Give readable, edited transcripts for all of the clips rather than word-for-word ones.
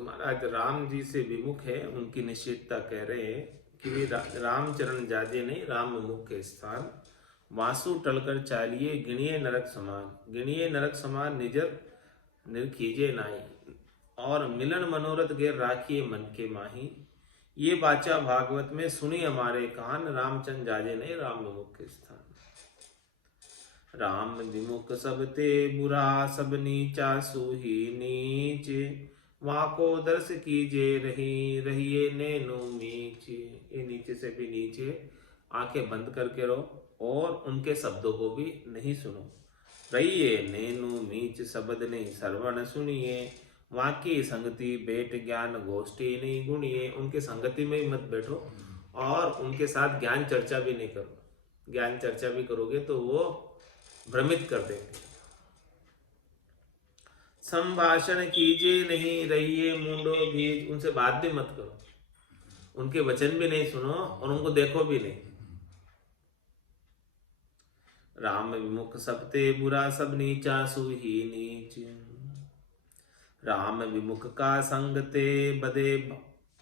तो महाराज राम जी से विमुख है, उनकी निश्चितता कह रहे हैं कि वे रामचरण जाजे नहीं, राम विमुख के स्थान वासु टलकर चालिए, गिणिए नरक समान, गिणिए नरक समान निजर निरखीजे नाई, और मिलन मनोरथ गेर राखिए मन के माही। ये वाचा भागवत में सुनी हमारे कान, रामचंद्र जाजे नहीं, राम विमुख के स्थान। राम विमुख सब ते बुरा, सब नीचा सुही नीच, वहां को दर्श कीजे रही, रहिए नैनो नीचे। ये नीचे से भी नीचे आंखें बंद करके रहो और उनके शब्दों को भी नहीं सुनो। रहिए नैनो नीच शब्द नहीं श्रवण सुनिए, वहां की संगति बेट ज्ञान गोष्ठी नहीं गुणिए। उनके संगति में ही मत बैठो और उनके साथ ज्ञान चर्चा भी नहीं करो। ज्ञान चर्चा भी करोगे तो वो भ्रमित कर देंगे। संभाषण कीजिए नहीं, रहिए मुंडो बीज, उनसे बात भी मत करो, उनके वचन भी नहीं सुनो और उनको देखो भी नहीं। राम विमुख सब ते बुरा, सब नीचा सुही नीच, राम विमुख का संग ते बदे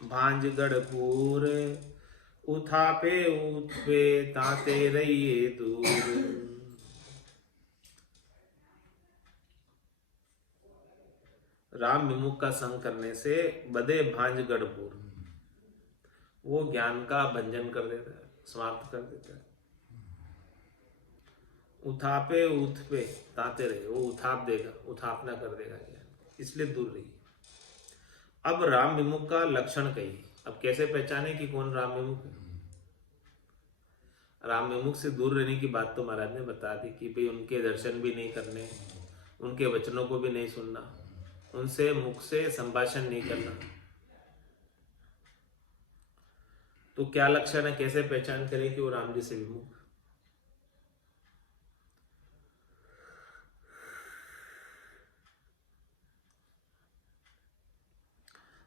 भांज गढ़पुर, उठापे उठपे ताते रहिए दूर। राम विमुख का संग करने से बदे भांज गढ़पुर, वो ज्ञान का भंजन कर देता है, समाप्त कर देता है। उथापे उथपे ताते रहे, वो उथाप देगा, उथापना कर देगा ज्ञान, इसलिए दूर रहिए। अब राम विमुख का लक्षण कहिए। अब कैसे पहचाने कि कौन राम विमुख है? राम विमुख से दूर रहने की बात तो महाराज ने बता दी कि भाई उनके दर्शन भी नहीं करने, उनके वचनों को भी नहीं सुनना, उनसे मुख से संभाषण नहीं करना। तो क्या लक्षण है, कैसे पहचान करें कि वो राम जी से विमुख?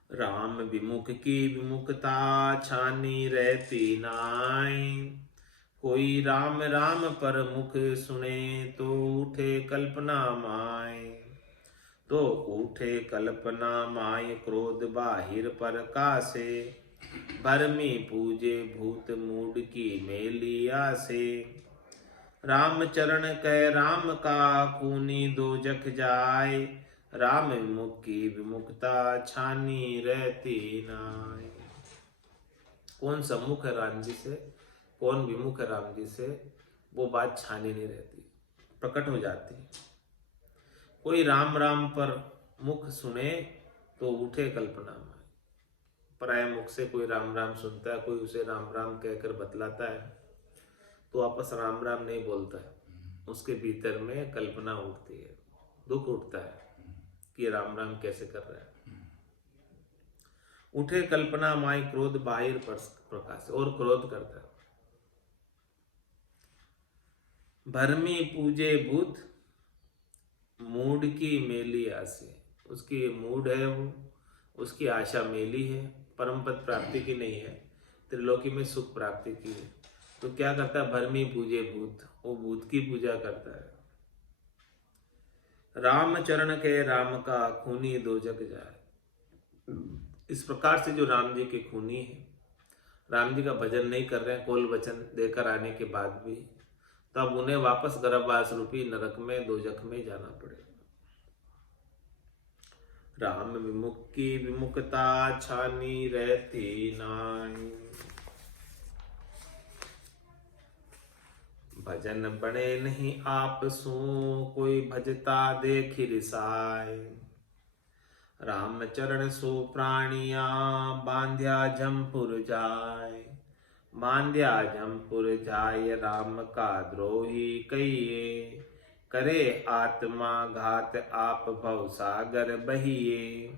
राम विमुख की विमुखता छानी रहती नाई, कोई राम राम पर मुख सुने तो उठे कल्पना माय, तो उठे कल्पना माय क्रोध बाहिर पर कासे, भरमी पूजे भूत मूड की मेलिया से। राम चरण कह राम का खूनी दो जख जाए, राम विमुख की विमुखता छानी रहती नाय। कौन सम्मुख है राम जी से, कौन विमुख है राम जी से, वो बात छानी नहीं रहती, प्रकट हो जाती है। कोई राम राम पर मुख सुने तो उठे कल्पना में। पराया मुख से कोई राम राम सुनता है, कोई उसे राम राम कहकर बतलाता है तो वापस राम राम नहीं बोलता है, उसके भीतर में कल्पना उठती है, दुख उठता है कि राम राम कैसे कर रहा है। उठे कल्पना माई क्रोध बाहिर प्रकाश, और क्रोध करता है। भरमी पूजे भूत मूड की मेली आसे, उसकी मूड है वो, उसकी आशा मेली है, परम पद प्राप्ति की नहीं है, त्रिलोकी में सुख प्राप्ति की है। तो क्या करता है, भरमी पूजे भूत, वो भूत की पूजा करता है। राम चरण के राम का खूनी दो जग जाए। इस प्रकार से जो राम जी के खूनी है, राम जी का भजन नहीं कर रहे हैं कोल वचन देकर आने के बाद भी, तब उन्हें वापस गर्भवास रूपी नरक में दोजख में जाना पड़ेगा। राम विमुख की विमुखता छानी रहती नाई, भजन बने नहीं आप सू, कोई भजता देख रिसाए। राम चरण सो प्राणिया बांध्या जमपुर जाय, बांध्या जमपुर जाय राम का द्रोही कहिए, करे आत्मा घात आप भव सागर बहिए।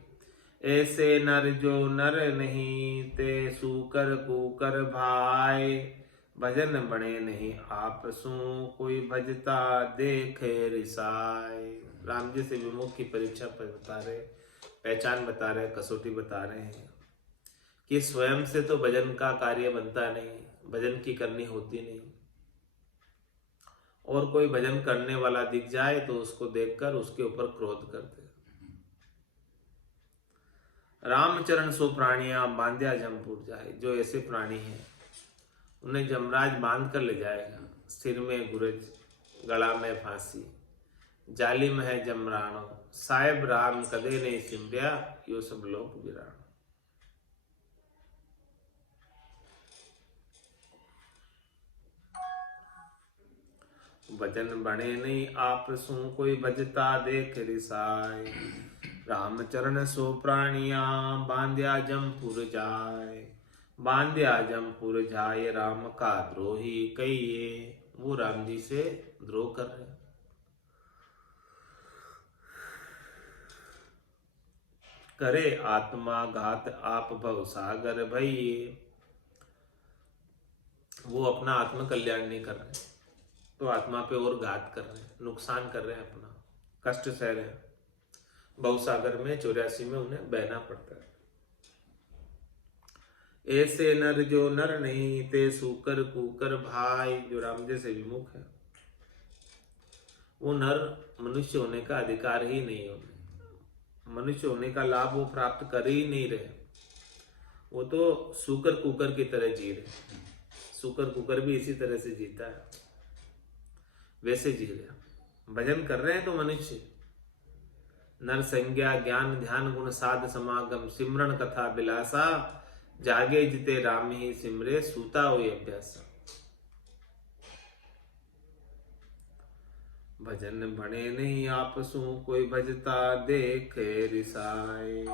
ऐसे नर जो नर नहीं ते सूकर कुकर भाई, भजन बने नहीं आप सू, कोई भजता देखे रिसाए। राम जी से विमुख की परीक्षा बता रहे, पहचान बता रहे, कसौटी बता रहे हैं कि स्वयं से तो भजन का कार्य बनता नहीं, भजन की करनी होती नहीं, और कोई भजन करने वाला दिख जाए तो उसको देखकर उसके ऊपर क्रोध करते। रामचरण सो प्राणियां बांध्या जमपुर जाए। जो ऐसे प्राणी हैं उन्हें जमराज बांध कर ले जाएगा। सिर में गुरज, गला में फांसी, जाली में है जमराणो, साहेब राम कदे नहीं सिमरिया, यो सब लोग विराण। भजन बने नहीं आप सू, कोई भजता देख रिसाय। रामचरण सो प्राणिया बांध्या जमपुर जाए। बांध्या जमपुर जाए राम का द्रोही कहिए। वो राम जी से द्रोह कर रहे। करे आत्मा घात आप भव सागर भइए। वो अपना आत्म कल्याण नहीं कर रहे तो आत्मा पे और घात कर रहे हैं, नुकसान कर रहे हैं, अपना कष्ट सह रहे हैं। भवसागर में 84 में उन्हें बहना पड़ता है। ऐसे नर जो नर नहीं ते सूकर कूकर भाई। जो राम जी से विमुख है वो नर मनुष्य होने का अधिकार ही नहीं है। मनुष्य होने का लाभ वो प्राप्त कर ही नहीं रहे। वो तो सूकर कुकर की तरह जी रहे। सूकर कुकर भी इसी तरह से जीता है, वैसे जी रहे। भजन कर रहे हैं तो मनुष्य नर संज्ञा ज्ञान ध्यान गुण साध समागम सिमरण कथा बिलासा। जागे जिते राम ही सिमरे सूता हुई अभ्यासा। भजन बने नहीं आपसू, कोई भजता देख रिसाए।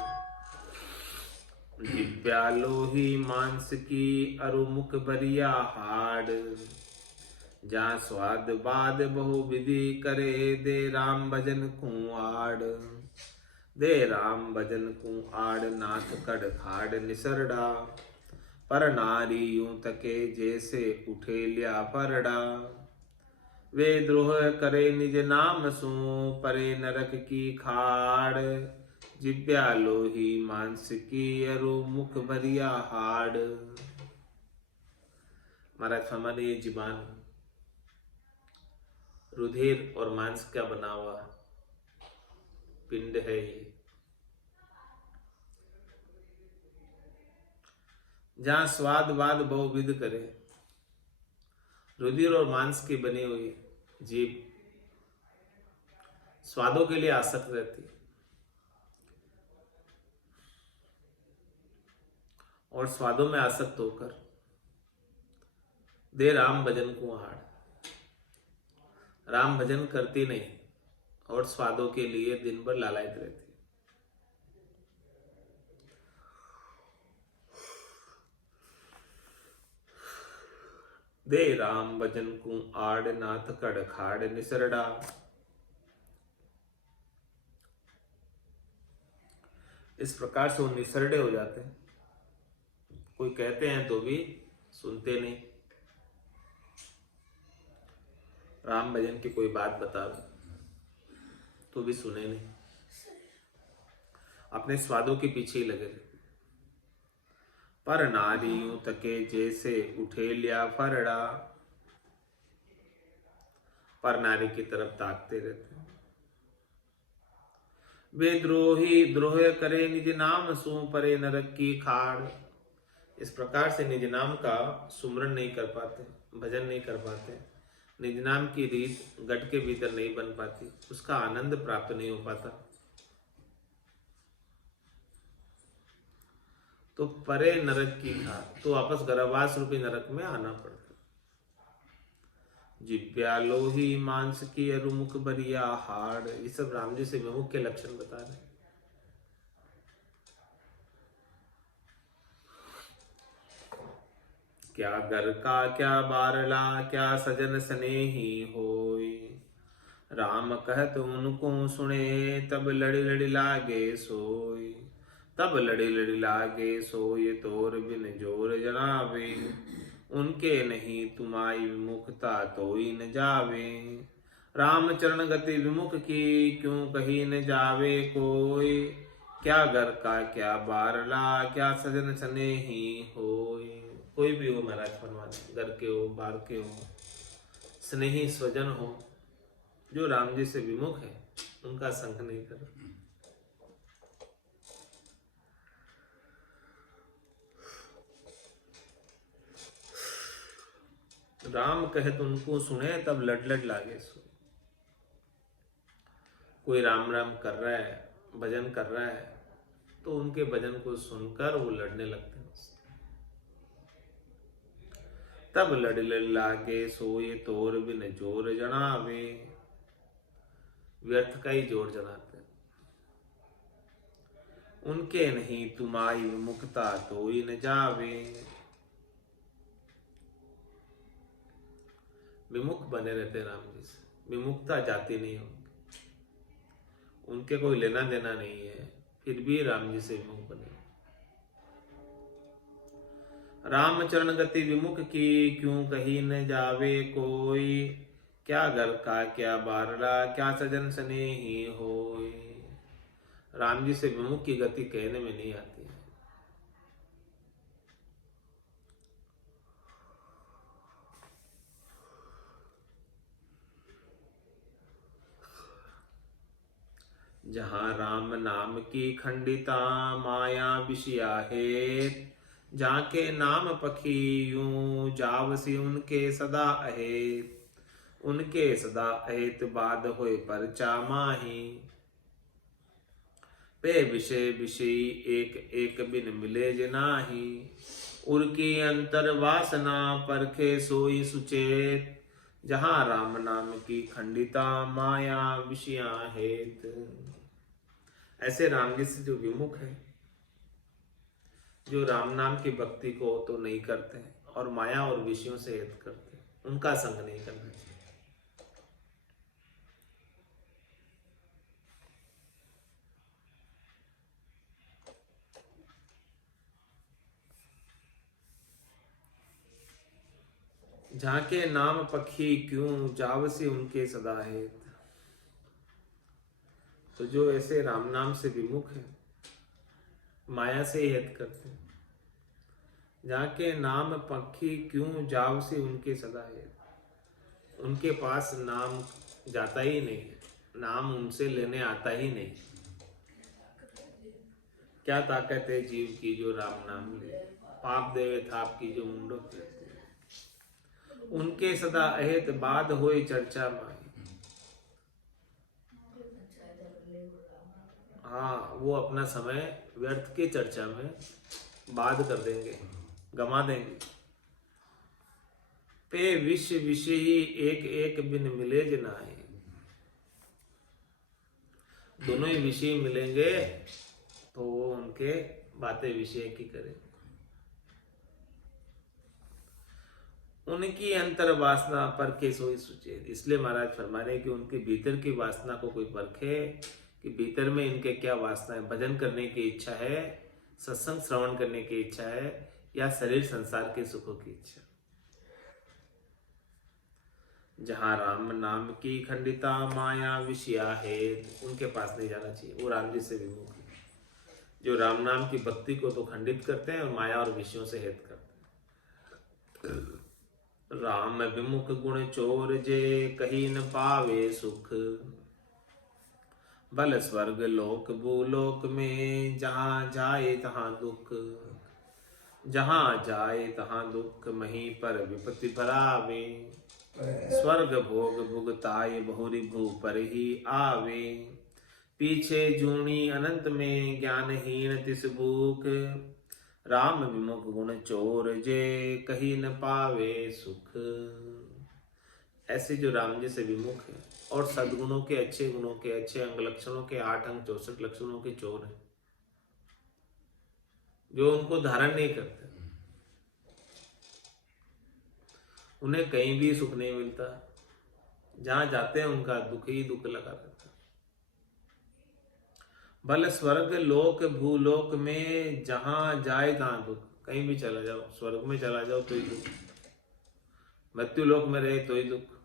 जिब्या लोही मांस की अरुमुख बरिया हाड़। जहाँ स्वाद बाद बहु विधि करे, दे राम भजन कुआड़। दे राम भजन कुआड़ नाथ कड़ खाड़ निसरड़ा। पर नारी यूं तके जैसे उठे लिया फरड़ा। वे द्रोह करे निज नाम सू, परे नरक की खाड़। जिब्या लोही मांस की अरु मुख भरिया हाड़। महाराज हमारी ये जीवान रुधिर और मांस का बना हुआ पिंड है। ये जहां स्वाद वाद बहुविध करे, रुधिर और मांस की बनी हुई जीव स्वादों के लिए आसक्त रहती है और स्वादों में आसक्त होकर दे राम भजन कुआड़। राम भजन करती नहीं और स्वादों के लिए दिन भर लालायित रहती। दे राम भजन कुआड़ नाथ कड़ खाड़ निसरड़ा। इस प्रकार से वो निसरड़े हो जाते हैं। कोई कहते हैं तो भी सुनते नहीं। राम भजन की कोई बात बताओ तो भी सुने नहीं, अपने स्वादों के पीछे ही लगे रहे। पर नारी यूं तके जैसे उठे लिया फरड़ा। पर नारी की तरफ ताकते रहते। वे द्रोही द्रोह करे निज नाम सू, परे नरक की खाड़। इस प्रकार से निज नाम का सुमरण नहीं कर पाते, भजन नहीं कर पाते, निज नाम की रीत गट के भीतर नहीं बन पाती, उसका आनंद प्राप्त नहीं हो पाता, तो परे नरक की खाड़, तो वापस गर्भवास रूपी नरक में आना पड़ता। जिब्या लोही मांस की अरुमुख बरिया हाड़। ये सब राम जी से विमुख के लक्षण बता रहे हैं। क्या घर का क्या बारला, क्या सजन स्नेही होय। राम कहत उनको सुने, तब लड़ी लड़ी लागे सोय। तब लड़ी लड़ी लागे सोय, तोर बिन जोर जनावे। उनके नहीं तुम्हारी विमुखता तोई न जावे। राम चरण गति विमुख की, क्यों कही न जावे कोई। क्या घर का क्या बारला, क्या सजन स्नेही होय। कोई भी हो महाराज फरमाने, घर के हो बाहर के हो, स्नेही स्वजन हो, जो राम जी से विमुख है उनका संग नहीं कर। राम कहत उनको सुने, तब लड लड लागे सो। कोई राम राम कर रहा है, भजन कर रहा है, तो उनके भजन को सुनकर वो लड़ने लगते हैं उससे। तब लड़ लागे सोए तोर बिन जोर जनावे। व्यर्थ का ही जोर जनाते हैं। उनके नहीं तुम्हारी विमुखता तो ही न जावे। विमुख बने रहते राम जी से, विमुखता जाती नहीं होगी। उनके कोई लेना देना नहीं है, फिर भी राम जी से विमुख बने। रामचरण गति विमुख की क्यों कहीं न जावे कोई। क्या घर का क्या बारला क्या सजन स्नेही होय। राम जी से विमुख की गति कहने में नहीं आती है। जहाँ राम नाम की खंडिता माया विषया हेत। जाके नाम पखी यूं जावसी उनके सदा अहेत। उनके सदा अहेत बाद होए परचा माही। पे विषय विषय एक एक बिन मिले जनाही। उनकी अंतर वासना परखे सोई सुचेत। जहाँ राम नाम की खंडिता माया विषया हेत। ऐसे राम जी से जो विमुख है, जो राम नाम की भक्ति को तो नहीं करते और माया और विषयों से हेत करते, उनका संग नहीं करना चाहिए। झाके नाम पखी क्यों जावसी उनके सदा हेत। तो जो ऐसे राम नाम से विमुख है, माया से हेत करते, जाके नाम पखी क्यों जावसी उनके सदा हेत। उनके पास नाम जाता ही नहीं है, नाम उनसे लेने आता ही नहीं। क्या ताकत है जीव की जो राम नाम ले। पाप देवे थाप की जो मुंडो कहते। उनके सदा अहेत बाद होए चर्चा माई। हाँ, वो अपना समय व्यर्थ की चर्चा में बाद कर देंगे, गमा देंगे। पे विश्व विषयी एक एक बिन मिले जनाए। दोनों ही विषय मिलेंगे तो वो उनके बातें विषय की करें। उनकी अंतर वासना परखे सोई सुचेत। इसलिए महाराज फरमा रहे कि उनके भीतर की वासना को कोई परखे कि भीतर में इनके क्या वासना है। भजन करने की इच्छा है, सत्संग श्रवण करने की इच्छा है, या शरीर संसार के सुखों की इच्छा। जहां राम नाम की खंडिता माया विषया है, उनके पास नहीं जाना चाहिए। वो राम जी से विमुख है, जो राम नाम की भक्ति को तो खंडित करते हैं और माया और विषयों से हेत करते हैं। राम विमुख गुण चोर जे कहीं न पावे सुख। बल स्वर्ग लोक भूलोक में जहाँ जाए तहाँ दुख। जहाँ जाए तहाँ दुख महीं पर विपत्ति भरावे। स्वर्ग भोग भुगताए बहुरी भू पर ही आवे। पीछे जूनी अनंत में ज्ञानहीन तिस भूख। राम विमुख गुण चोर जे कहीं न पावे सुख। ऐसे जो राम जी से विमुख है और सद्गुणों के अच्छे गुणों के अच्छे अंग लक्षणों के 8 अंग 64 लक्षणों के चोर है, जो उनको धारण नहीं करते, उन्हें कहीं भी सुख नहीं मिलता। जहां जाते हैं उनका दुख ही दुख लगा रहता। बल स्वर्ग लोक भूलोक में जहां जाए तहां दुख। कहीं भी चला जाओ, स्वर्ग में चला जाओ तो ही दुख, मृत्यु लोक में रहे तो ही दुख।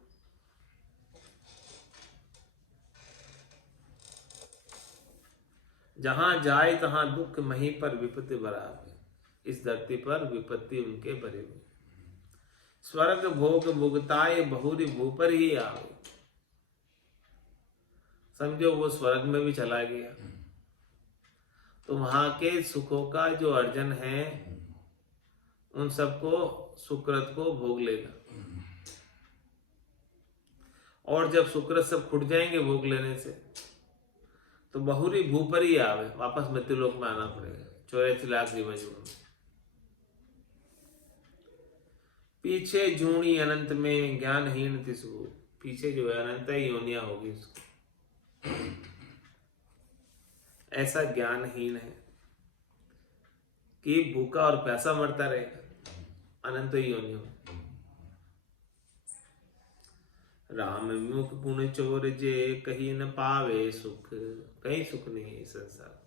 जहां जाए तहां दुख महीं पर विपत्ति बराबर। इस धरती पर विपत्ति उनके भरे हुए। स्वर्ग भोग भुगताए बहुरी भू पर ही आवे। समझो वो स्वर्ग में भी चला गया तो वहां के सुखों का जो अर्जन है उन सबको सुकृत को भोग लेगा। और जब शुक्र सब खुट जाएंगे भोग लेने से, तो बहुरी भूपर ही आवे, वापस मृत्युलोक में आना पड़ेगा 84 लाख की मजबूर में। पीछे जूणी अनंत में ज्ञानहीन तिसु, पीछे जो है अनंत योनियां होगी उसको, ऐसा ज्ञानहीन है कि भूखा और प्यासा मरता रहेगा अनंत योनियों में। राम विमुख पुण्य चोर जे, कहीं न पावे सुख, कहीं सुख नहीं है संसार।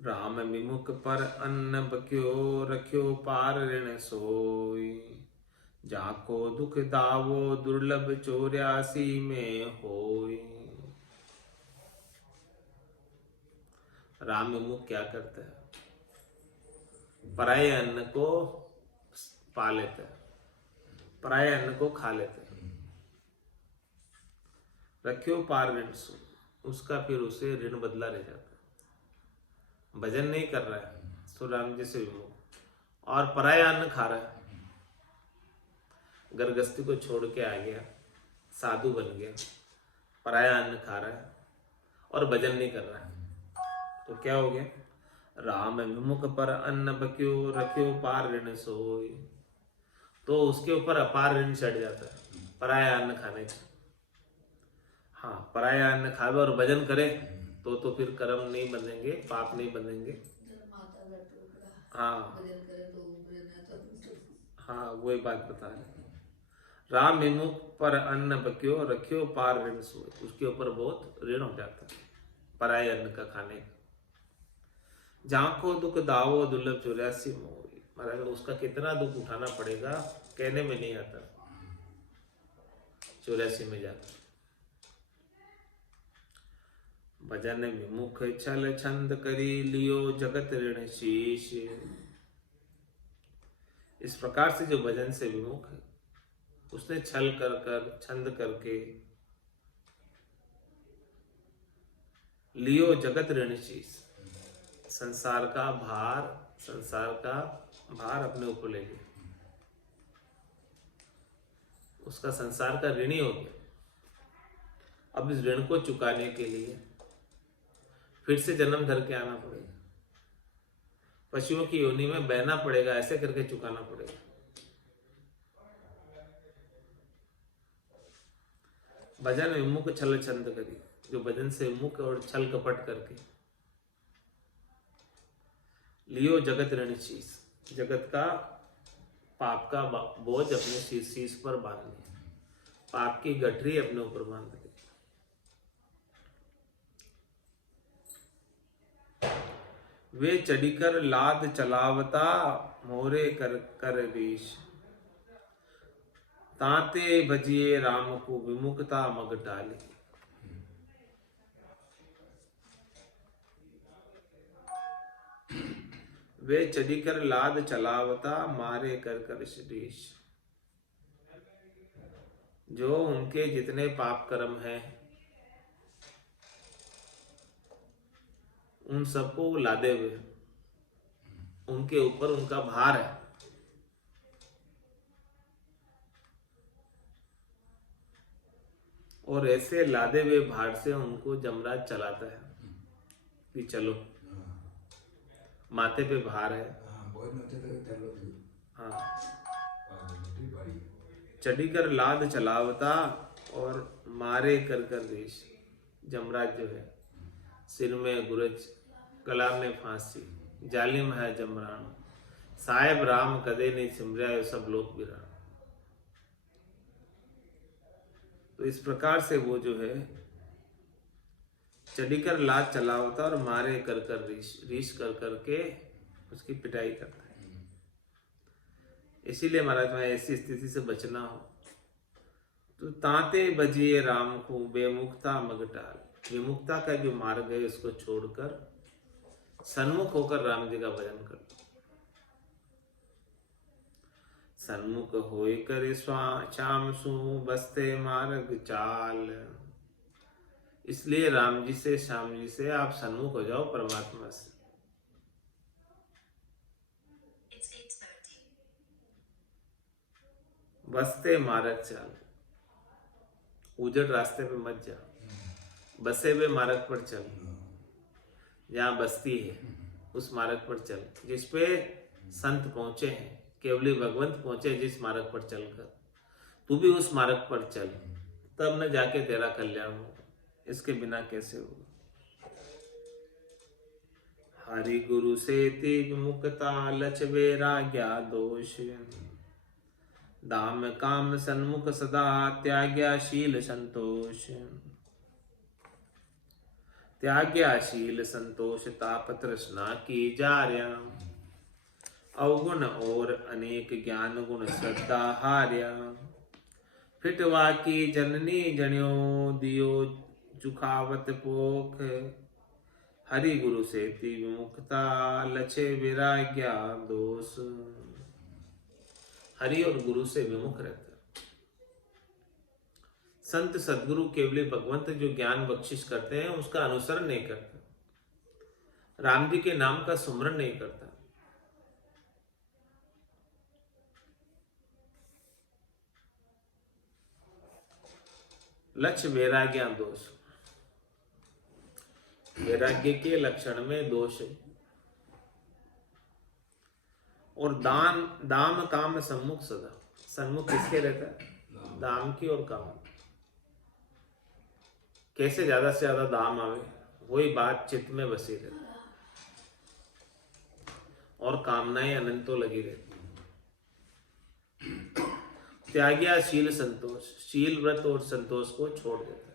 राम विमुख पर अन्न बक्यो, रख्यो पार ऋण सोई, जाको दुख दावो दुर्लभ 84 में होई। राम विमुख क्या करता है? पराये अन्न को पा लेता है, पराये अन्न को खा लेता है। रख्यो पार ऋण सो, उसका फिर उसे ऋण बदला रह जाता है। भजन नहीं कर रहा है तो राम जी से विमुख, और पराया अन्न खा रहा है, गर्गस्थी को छोड़ के आ गया, साधु बन गया, पराया अन्न खा रहा है और भजन नहीं कर रहा है, तो क्या हो गया? राम विमुख पर अन्न बक्यो, रख्यो पार ऋण सोई, तो उसके ऊपर अपार ऋण चढ़ जाता है पराया अन्न खाने का। हाँ, पराया अन्न खावे और भजन करे तो फिर कर्म नहीं बनेंगे, पाप नहीं बनेंगे। हाँ हाँ, वही बात बता रहे। राम विमुख पर अन्न बक्यो, रख्यो पार ऋण सोई, उसके ऊपर बहुत ऋण हो जाता है पराये अन्न का खाने का। जाको दुख दावो दुर्लभ 84 मोई, महाराज उसका कितना दुख उठाना पड़ेगा कहने में नहीं आता 84 में जाकर। भजन विमुख छल छंद करी, लियो जगत ऋण शीश। इस प्रकार से जो भजन से विमुख है, उसने छल कर कर छंद करके लियो जगत ऋण शीश, संसार का भार अपने ऊपर ले लिया, उसका संसार का ऋणी हो गया। अब इस ऋण को चुकाने के लिए फिर से जन्म धर के आना पड़ेगा, पशुओं की योनि में बहना पड़ेगा, ऐसे करके चुकाना पड़ेगा। भजन विमुख छल छंद करी, जो भजन से विमुख और छल कपट करके लियो जगत ऋण शीश, जगत का पाप का बोझ अपने शीश पर बांध लिया, पाप की गठरी अपने ऊपर बांध ली। वे चढ़कर लाद चलावता, मोरे कर कर रीश, ताते भजिए राम को विमुखता मग डाली। वे चढ़कर लाद चलावता, मारे कर कर शीश, जो उनके जितने पाप कर्म हैं उन सबको लादे हुए उनके ऊपर उनका भार है, और ऐसे लादे हुए भार से उनको जमराज चलाता है कि चलो, माथे पे भार है। हाँ, चढ़कर लाद चलावता और मारे कर कर देश, जमराज जो है, सिर में गुरज, गला में फांसी, जालिम है जमरान, साहेब राम कदे नहीं सिमरिया सब लोग बिरान। तो इस प्रकार से वो जो है चढ़कर लाद चलावता और मारे कर कर रीश कर करके उसकी पिटाई करता है। इसीलिए महाराज में ऐसी स्थिति से बचना हो तो ताते बजिए राम को बेमुखता मगटाल, विमुखता का जो मार्ग है उसको छोड़कर सन्मुख होकर राम जी का भजन कर। सन्मुख होय कर श्याम सु बसते मार्ग चाल, इसलिए राम जी से, श्याम जी से आप सन्मुख हो जाओ परमात्मा से। बसते मार्ग चाल, उजड़ रास्ते पे मत जा, बसे हुए मार्ग पर चल, जहाँ बस्ती है उस मार्ग पर चल, जिसपे संत पहुंचे हैं, केवली भगवंत पहुंचे जिस मार्ग पर चलकर, तू भी उस मार्ग पर चल, तब न जाके तेरा कल्याण होगा, इसके बिना कैसे होगा। हरि गुरु से ती विमुखता, लच वैराग्या दोष, दाम काम सन्मुख सदा, त्याग्या शील संतोष। त्याग्या शील संतोष, ताप तृष्णा की जार्या, अवगुण और अनेक ज्ञान गुण श्रद्धा हार्या, फिटवा की जननी जनियो, दियो चुखावत पोख, हरि गुरु से ती विमुखता, लछे वैराग्या दोष। हरि और गुरु से विमुख रहता, संत सदगुरु केवली भगवंत जो ज्ञान बख्शिश करते हैं उसका अनुसरण नहीं करता, राम जी के नाम का सुमरण नहीं करता। लक्ष्य वैराग्य दोष, वैराग्य के लक्षण में दोष है। और दाम काम सम्मुख सदा, सन्मुख किसके रहता है? दाम की और काम। कैसे ज्यादा से ज्यादा दाम आवे, वही बात चित्त में बसी रहती, और कामनाएं अनंतों लगी रहती। त्याग्या शील संतोष, शील व्रत और संतोष को छोड़ देता है।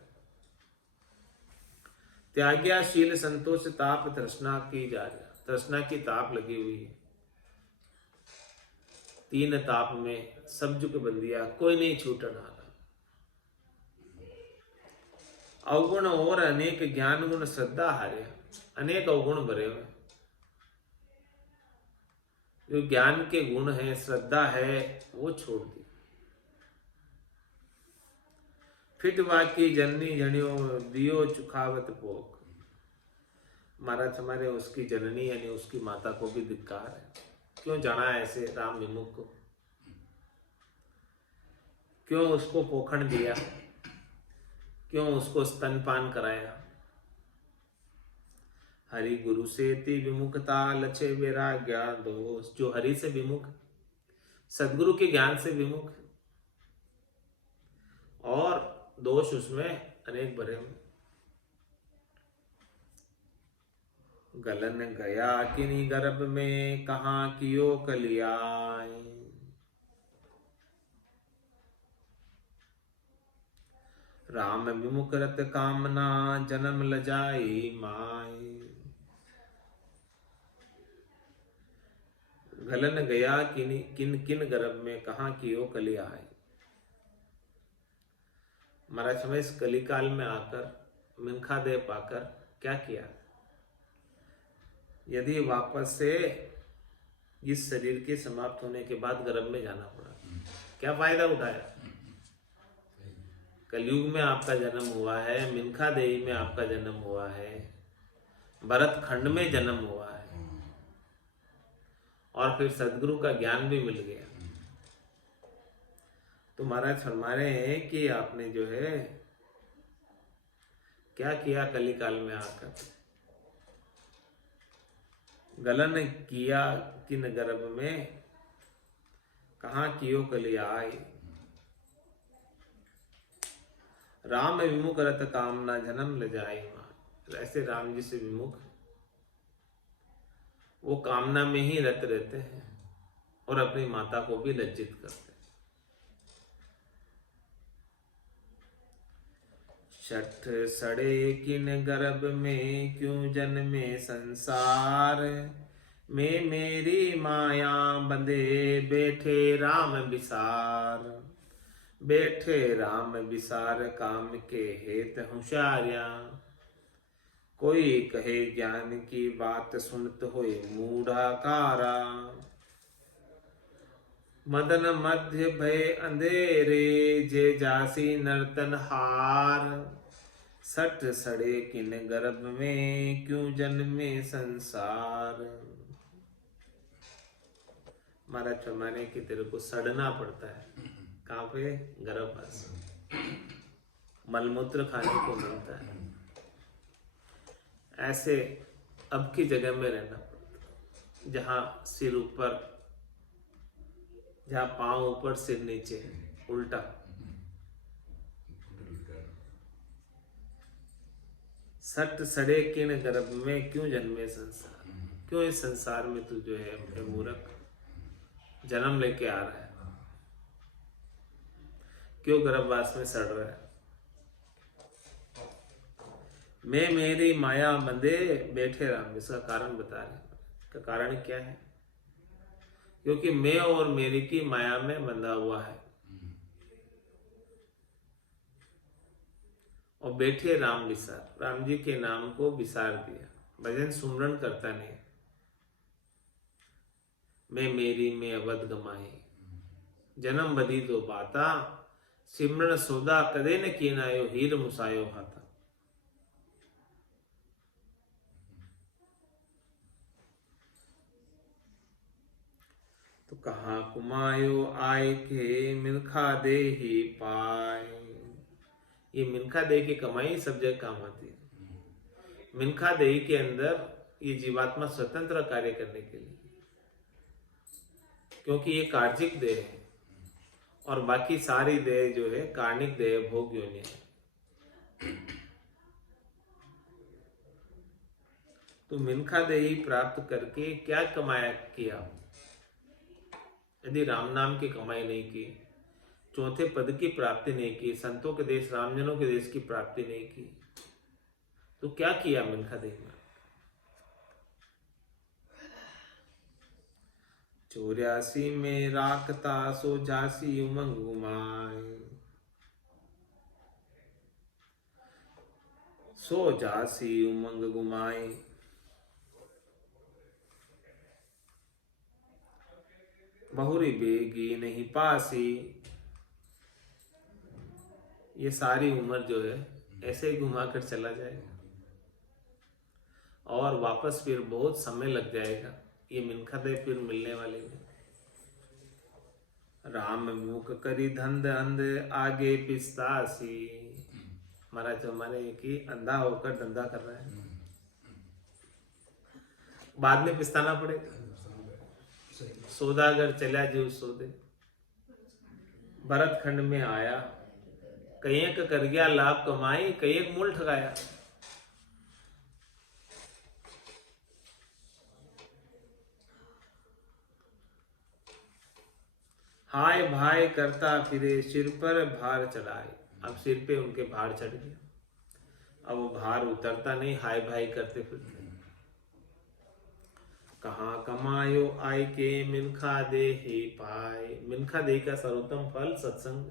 त्याग्या शील संतोष, ताप तृष्णा की जा रहा, तृष्णा की ताप लगी हुई है, तीन ताप में सब जुग बंदिया, कोई नहीं छूटन आ रहा। अवगुण और अनेक ज्ञान गुण श्रद्धा हारे, अनेक अवगुण भरे हुए, जो ज्ञान के गुण है, श्रद्धा है, वो छोड़ दी। फिटवा की जननी जनियो, दियो चुखावत पोख, महाराज हमारे उसकी जननी यानी उसकी माता को भी धिक्कार है। क्यों जाना ऐसे राम विमुख को, क्यों उसको पोखण दिया, क्यों उसको स्तनपान कराया। हरि गुरु से ती विमुखता, लछे वैराग्या दोष, जो हरि से विमुख, सदगुरु के ज्ञान से विमुख, और दोष उसमें अनेक भरे हुए। गलन गया किन्हीं गर्भ में, कहाँ कियो कलियाय, राम विमुख रत कामना, जन्म लजाई माय। गलन गया किन किन गर्भ में, कहाँ कियो कलियाय। महाराज हमें इस कलिकाल में आकर, मिनखा दे पाकर क्या किया। यदि वापस से इस शरीर के समाप्त होने के बाद गर्भ में जाना पड़ा, क्या फायदा उठाया। कलयुग में आपका जन्म हुआ है, मिनखा देही में आपका जन्म हुआ है, भरत खंड में जन्म हुआ है, और फिर सदगुरु का ज्ञान भी मिल गया। तो महाराज फरमा रहे हैं कि आपने जो है क्या किया कलिकाल में आकर। गलन किया किन गर्भ में, कहाँ कियो कलियाय। राम विमुख रत कामना, जन्म ले जाए मां। ऐसे राम जी से विमुख, वो कामना में ही रत रहते हैं और अपनी माता को भी लज्जित करते हैं। छठ सड़े किन गर्भ में, क्यों जन्मे संसार में, मेरी माया बंधे बैठे राम विसार। बैठे राम विसार, काम के हेत होशियारिया, कोई कहे ज्ञान की बात, सुनत होए मूढ़ाकारा। मदन मध्य भय अंधेरे, जे जासी नर्तन हार, सट सड़े किन गर्भ में क्यों जन्मे संसार। महाराज फरमाने कि तेरे को सड़ना पड़ता है। कहाँ पे? गर्भवास। मलमूत्र खाने को मिलता है, ऐसे अब की जगह में रहना पड़ता, जहाँ सिर ऊपर, जहाँ पांव ऊपर सिर नीचे, उल्टा। सट सड़े किन गर्भ में क्यों जन्मे संसार। क्यों इस संसार में तू जो है मूर्ख जन्म लेके आ रहा है, क्यों गर्भवास में सड़ रहा है। मैं मेरी माया बंधे बैठे राम, इसका कारण बता रहे। का कारण क्या है? क्योंकि मैं और मेरी की माया में बंधा हुआ है और बैठे राम विसार, राम जी के नाम को विसार दिया, भजन सुमरण करता नहीं। मैं मेरी में अवध गमाई, जन्म बदी तो बाता, सिमरन सौदा कदे न कीनायो, हीर मुसायो हाथा। तो कहाँ कुमायो आय के मिल्खा दे ही पाए। ये मिल्खा दे की कमाई सब जगह काम आती है। मिल्खा दे के अंदर ये जीवात्मा स्वतंत्र कार्य करने के लिए, क्योंकि ये कार्जिक देह है और बाकी सारी देह जो है कार्णिक देह, भोग योनि है। तो मिल्खा देही प्राप्त करके क्या कमाया किया? यदि राम नाम की कमाई नहीं की, चौथे पद की प्राप्ति नहीं की, संतों के देश रामजनों के देश की प्राप्ति नहीं की, तो क्या किया मिल्खा देही में? 84 में राखता सो झांसी उमंग गुमाए, सो झांसी उमंग गुमाए। बहुरी बेगी नहीं पासी, ये सारी उम्र जो है ऐसे ही घुमा कर चला जाएगा और वापस फिर बहुत समय लग जाएगा, ये मिल्खा दे फिर मिलने वाले नहीं। राम मुख करी धंध अंध आगे पिस्तासी। महाराज हमारे कि अंधा होकर धंधा कर रहा है, बाद में पिस्ताना पड़ेगा। सौदागर चला जीव सौदे, भरत खंड में आया, कईक कर गया लाभ कमाई, कईक मूल ठगाया। हाय भाई करता फिरे सिर पर भार चढ़ाए। अब सिर पे उनके भार चढ़ गया, अब वो भार उतरता नहीं, हाय भाई करते फिरते। कहाँ कमायो आय के मिल्खा दे ही पाए। मिल्खा दे का सर्वोत्तम फल सत्संग,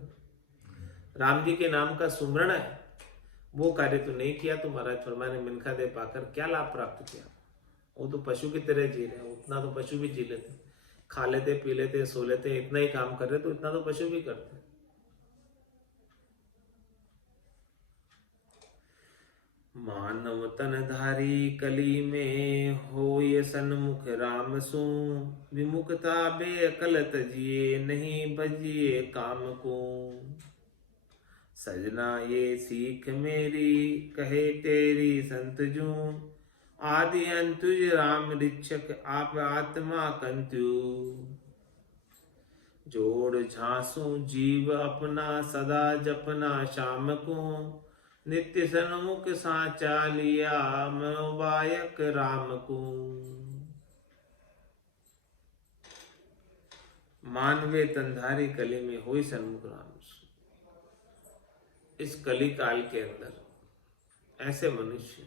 राम जी के नाम का सुमरण है। वो कार्य तो नहीं किया, तो महाराज फरमाने मिल्खा दे पाकर क्या लाभ प्राप्त किया? वो तो पशु की तरह जी रहे, उतना तो पशु भी जी लेते, खा लेते, पी लेते, सो लेते, इतना ही काम कर रहे, तो इतना तो पशु भी करते। मानव तन धारी कली में हो ये सन्मुख राम सु, विमुखता बेअकल तजिए नहीं बजिए काम को। सजना ये सीख मेरी कहे तेरी संत जू, आदि अंतुज राम ऋक्षक आप आत्मा कंतु। जोड़ झांसू जीव अपना सदा जपना शाम को, नित्य सन्मुख साचा लिया मनोबायक राम को। मानवे तंधारी कली में होई सन्मुख राम। इस कली काल के अंदर ऐसे मनुष्य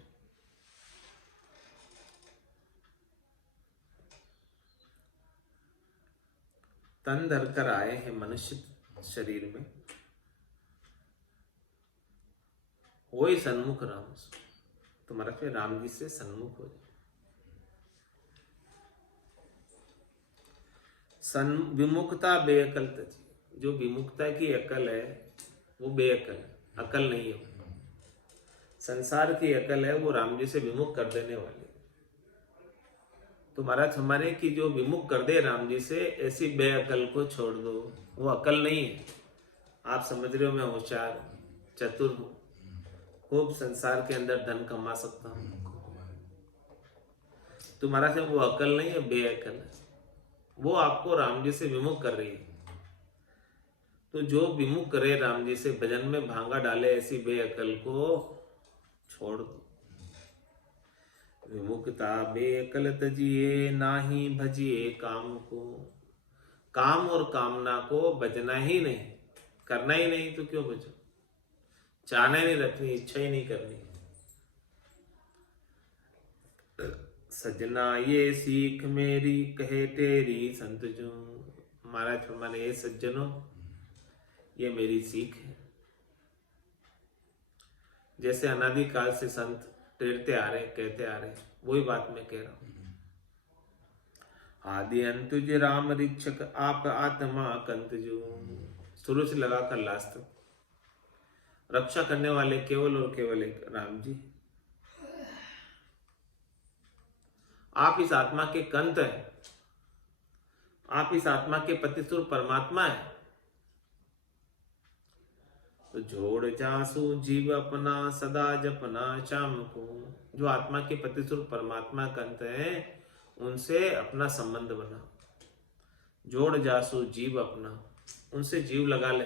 तन धरकर आए हैं मनुष्य शरीर में, वही सन्मुख राम। तुम्हारा फिर राम जी से सन्मुख हो जाए। विमुखता बेअकल तजी, जो विमुखता की अकल है वो बेअकल है, अकल नहीं है। संसार की अकल है वो राम जी से विमुख कर देने वाली। तो महाराज हमारे की जो विमुख कर दे राम जी से, ऐसी बेअकल को छोड़ दो। वो अकल नहीं है। आप समझ रहे हो मैं होशियार चतुर हूं, खूब संसार के अंदर धन कमा सकता हूं। तुम्हारा से वो अकल नहीं है, बेअकल है। वो आपको राम जी से विमुख कर रही है। तो जो विमुख करे राम जी से, भजन में भांगा डाले, ऐसी बेअकल को छोड़ दो। विमुखता बेअकल तजिए, नाही भजिए काम को। काम और कामना को भजना ही नहीं, करना ही नहीं तो क्यों भजो। चाहना ही नहीं रखनी, इच्छा ही नहीं करनी। सजना ये सीख मेरी, कहे तेरी संत जो। महाराज फरमाने, ये सज्जनों, ये मेरी सीख है। जैसे अनादिकाल से संत टेरते आ रहे, कहते आ रहे, वही बात मैं कह रहा हूं। आदि अंतुज राम रीक्षक, आप आत्मा कंत जो। शुरू से लगाकर लास्ट तक रक्षा करने वाले केवल और केवल एक राम जी। आप इस आत्मा के कंत है, आप इस आत्मा के पतिस्वरूप परमात्मा है। तो जोड़ जासु जीव अपना, सदा जपना श्याम को। जो आत्मा के पतिस्वरूप परमात्मा कंत है, उनसे अपना संबंध बना। जोड़ जासु जीव अपना, उनसे जीव लगा ले।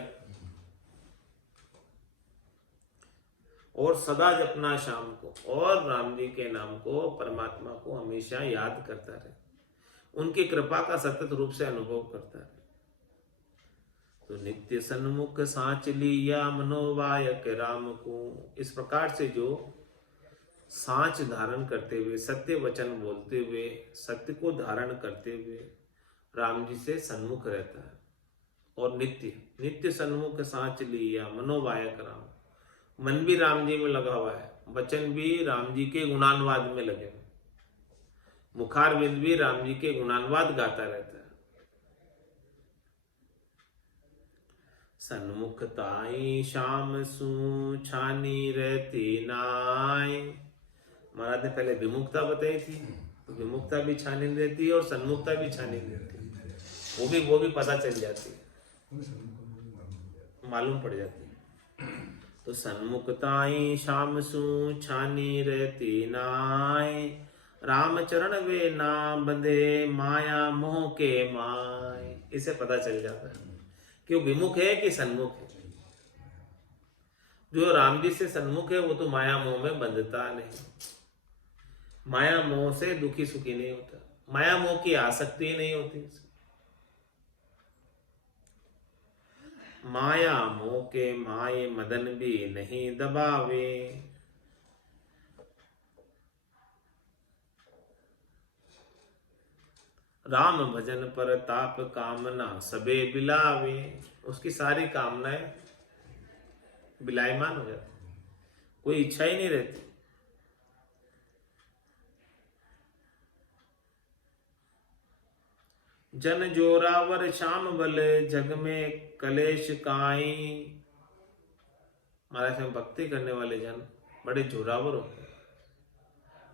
और सदा जपना शाम को, और राम जी के नाम को, परमात्मा को हमेशा याद करता रहे। उनकी कृपा का सतत रूप से अनुभव करता रहे। तो नित्य सन्मुख साँच लिया, मनोवायक राम को। इस प्रकार से जो साँच धारण करते हुए, सत्य वचन बोलते हुए, सत्य को धारण करते हुए राम जी से सन्मुख रहता है। और नित्य नित्य सन्मुख साँच लिया, मनोवायक राम। मन भी राम जी में लगा हुआ है, वचन भी राम जी के गुणानुवाद में लगे हुए, मुखार बिंद भी राम जी के गुणानुवाद गाता रहता है। सन्मुख ताई शाम सू, छानी रहती नाय। महाराज ने पहले विमुखता बताई थी, तो विमुखता भी छानी रहती है और सन्मुखता भी छानी रहती है। वो भी पता चल जाती है, मालूम पड़ जाती है। तो सन्मुखताई शाम सू, छानी रहती नाय। राम चरण वे ना बंधे, माया मोह के माय। इसे पता चल जाता है कि वो विमुख है कि सन्मुख है। जो राम जी से सन्मुख है वो तो माया मोह में बंधता नहीं, माया मोह से दुखी सुखी नहीं होता, माया मोह की आसक्ति नहीं होती। माया मोह के माये, मदन भी नहीं दबावे। राम भजन पर ताप कामना, सबे बिलावे। उसकी सारी कामनाएं बिलायमान हो जाती, कोई इच्छा ही नहीं रहती। जन जोरावर श्याम बल, जग में कलेश काई। महाराज में भक्ति करने वाले जन बड़े जोरावर होते हैं,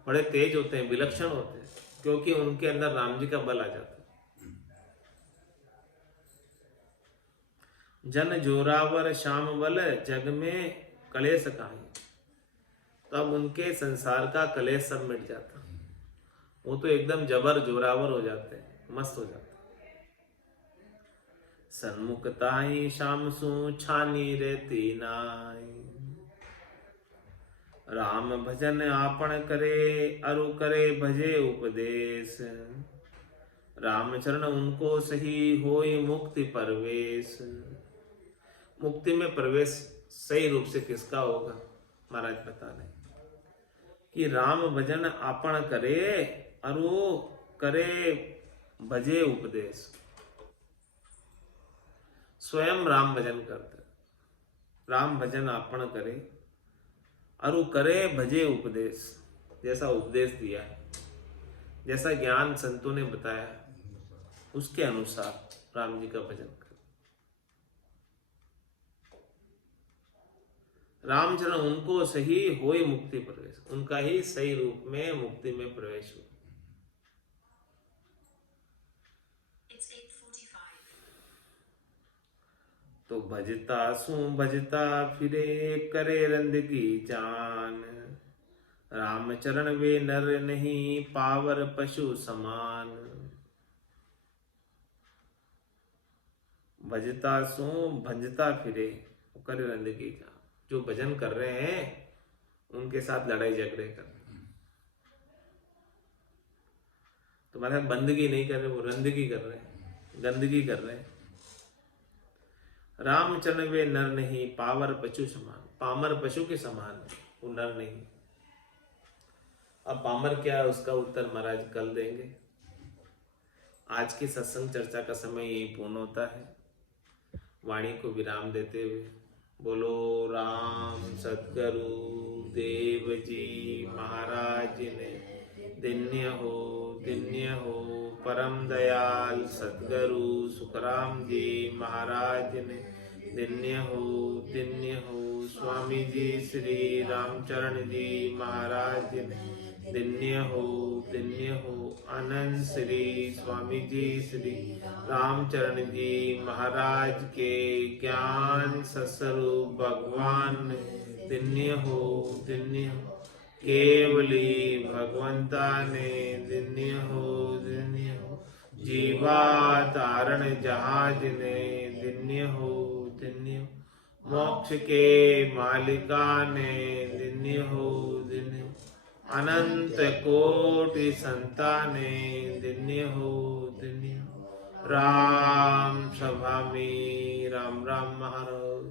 बड़े तेज होते हैं, विलक्षण होते हैं, क्योंकि उनके अंदर राम जी का बल आ जाता है। जन जोरावर श्याम बल, जग में कलेश काई। तो अब उनके संसार का कलेश सब मिट जाता, वो तो एकदम जबर जोरावर हो जाते हैं, मस्त हो जाते हैं। सन्मुखताई शाम सू, छानी रहती नाई। राम भजन आपन करे, अरु करे भजे उपदेश। राम चरण उनको सही, होई मुक्ति प्रवेश। मुक्ति में प्रवेश सही रूप से किसका होगा? महाराज बता रहे कि राम भजन आपन करे, अरु करे भजे उपदेश। स्वयं राम भजन करते, राम भजन आपन करे, अरु करे भजे उपदेश। जैसा उपदेश दिया है, जैसा ज्ञान संतों ने बताया, उसके अनुसार राम जी का भजन कर। रामचरण उनको सही होई मुक्ति प्रवेश, उनका ही सही रूप में मुक्ति में प्रवेश हुआ। तो भजता फिरे करे रंद की जान, रामचरण वे नर नहीं पावर पशु समान। भजता फिरे करे रंद की जान, जो भजन कर रहे हैं उनके साथ लड़ाई झगड़े कर रहे हैं, तुम्हारे साथ बंदगी नहीं कर रहे, वो रंदगी कर रहे हैं, गंदगी कर रहे हैं। रामचरण वे नर नहीं पावर पशु समान, पामर पशु के समान, वो नर नहीं। अब पामर क्या है उसका उत्तर महाराज कल देंगे। आज की सत्संग चर्चा का समय यही पूर्ण होता है। वाणी को विराम देते हुए बोलो राम सतगुरु देव जी महाराज ने दिन्य हो परम दयाल सतगुरु सुखराम जी महाराज ने दिन्य हो स्वामी जी श्री रामचरण जी महाराज ने दिन्य हो अनंत श्री स्वामी जी श्री रामचरण जी महाराज के ज्ञान सस्वरूप भगवान दिन्य हो केवली भगवंता ने दिन्य हो जीवा तारण जहाज ने दिन्य हो मोक्ष के मालिका ने दिन्य हो अनंत कोटि संताने दिन्य हो राम सभा में राम राम महाराज।